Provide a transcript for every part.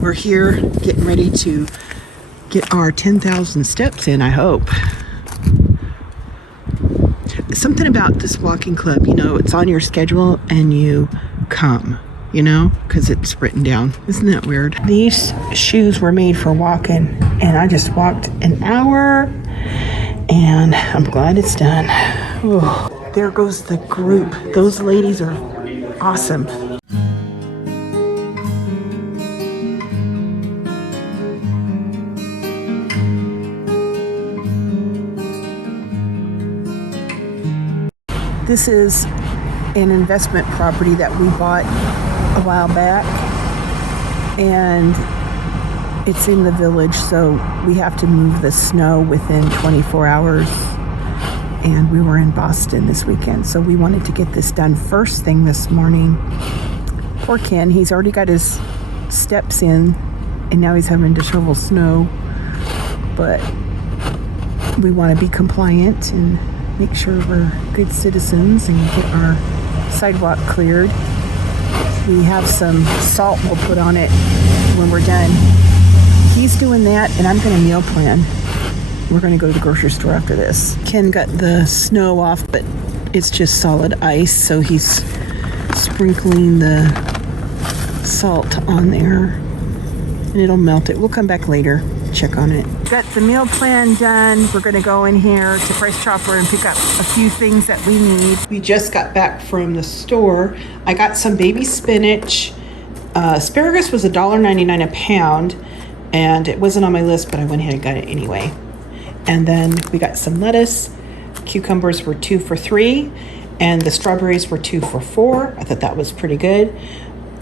We're here getting ready to get our 10,000 steps in, I hope. Something about this walking club, you know, it's on your schedule and you come, you know, because it's written down. Isn't that weird? These shoes were made for walking, and I just walked an hour, and I'm glad it's done. Oh, there goes the group. Those ladies are awesome. This is an investment property that we bought a while back, and it's in the village, so we have to move the snow within 24 hours. And we were in Boston this weekend, so we wanted to get this done first thing this morning. Poor Ken, he's already got his steps in, and now he's having to shovel snow. But we want to be compliant and make sure we're good citizens and get our sidewalk cleared. We have some salt we'll put on it when we're done. He's doing that, and I'm going to meal plan. We're going to go to the grocery store after this. Ken got the snow off, but it's just solid ice, so he's sprinkling the salt on there, and it'll melt it. We'll come back later, check on it. Got the meal plan done. We're going to go in here to Price Chopper and pick up a few things that we need. We just got back from the store. I got some baby spinach. Asparagus was $1.99 a pound, and it wasn't on my list, but I went ahead and got it anyway. And then we got some lettuce. Cucumbers were 2 for $3, and the strawberries were 2 for $4. I thought that was pretty good.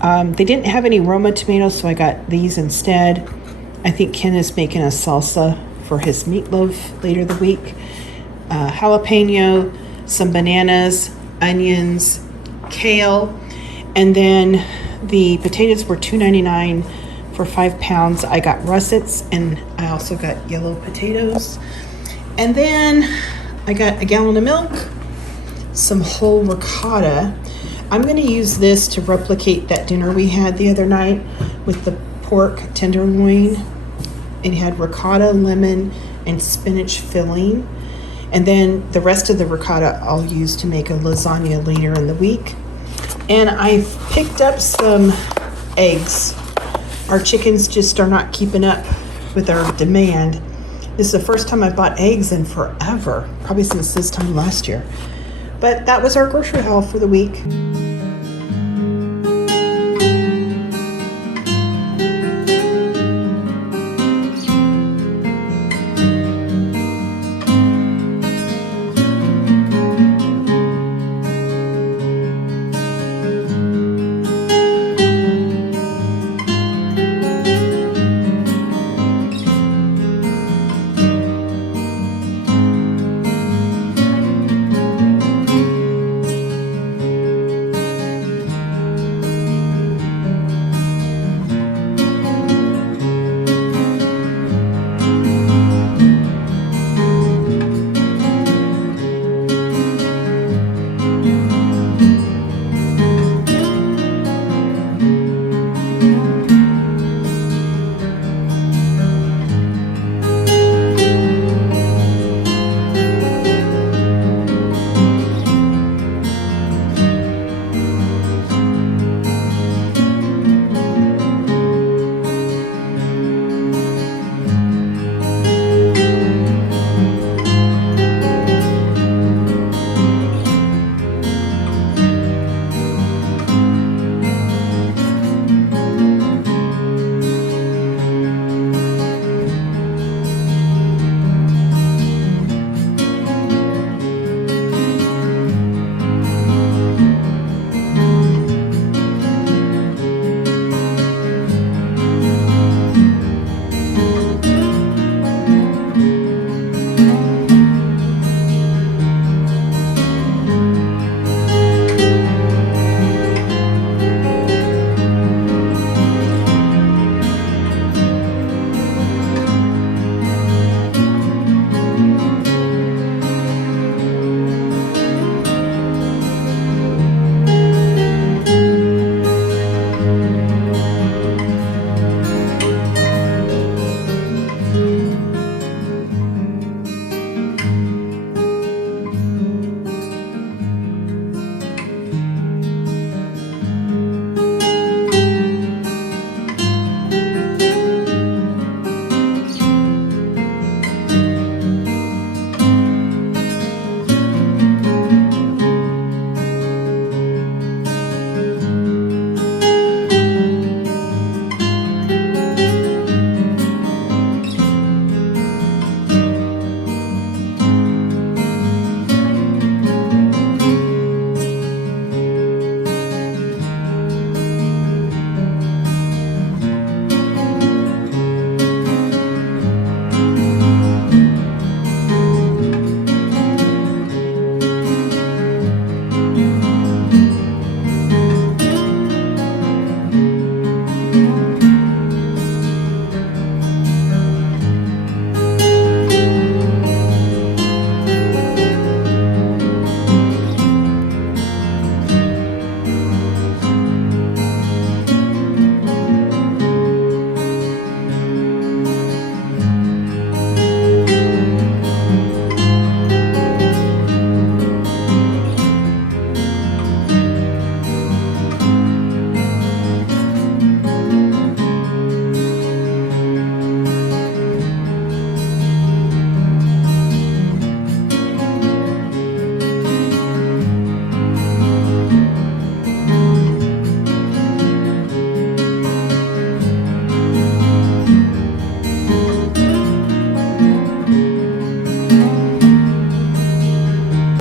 They didn't have any Roma tomatoes, so I got these instead. I think Ken is making a salsa for his meatloaf later the week. Jalapeno, some bananas, onions, kale, and then the potatoes were $2.99 for 5 pounds. I got russets, and I also got yellow potatoes. And then I got a gallon of milk, some whole ricotta. I'm going to use this to replicate that dinner we had the other night with the pork tenderloin. It had ricotta, lemon, and spinach filling. And then the rest of the ricotta I'll use to make a lasagna later in the week. And I picked up some eggs. Our chickens just are not keeping up with our demand. This is the first time I bought eggs in forever, probably since this time last year. But that was our grocery haul for the week.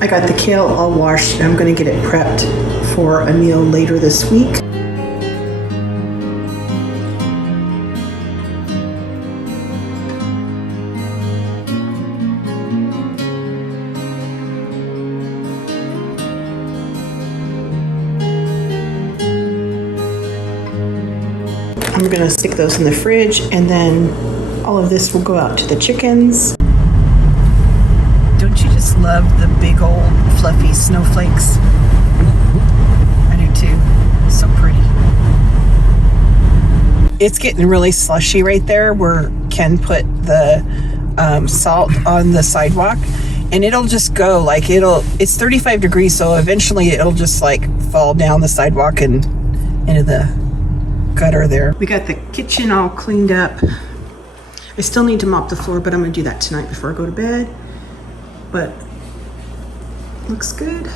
I got the kale all washed and I'm going to get it prepped for a meal later this week. I'm going to stick those in the fridge, and then all of this will go out to the chickens. Don't you just love the big old fluffy snowflakes? I do too. So pretty. It's getting really slushy right there where Ken put the salt on the sidewalk, and it'll just go like it's 35 degrees, so eventually it'll just like fall down the sidewalk and into the gutter there. We got the kitchen all cleaned up. I still need to mop the floor, but I'm gonna do that tonight before I go to bed. But looks good.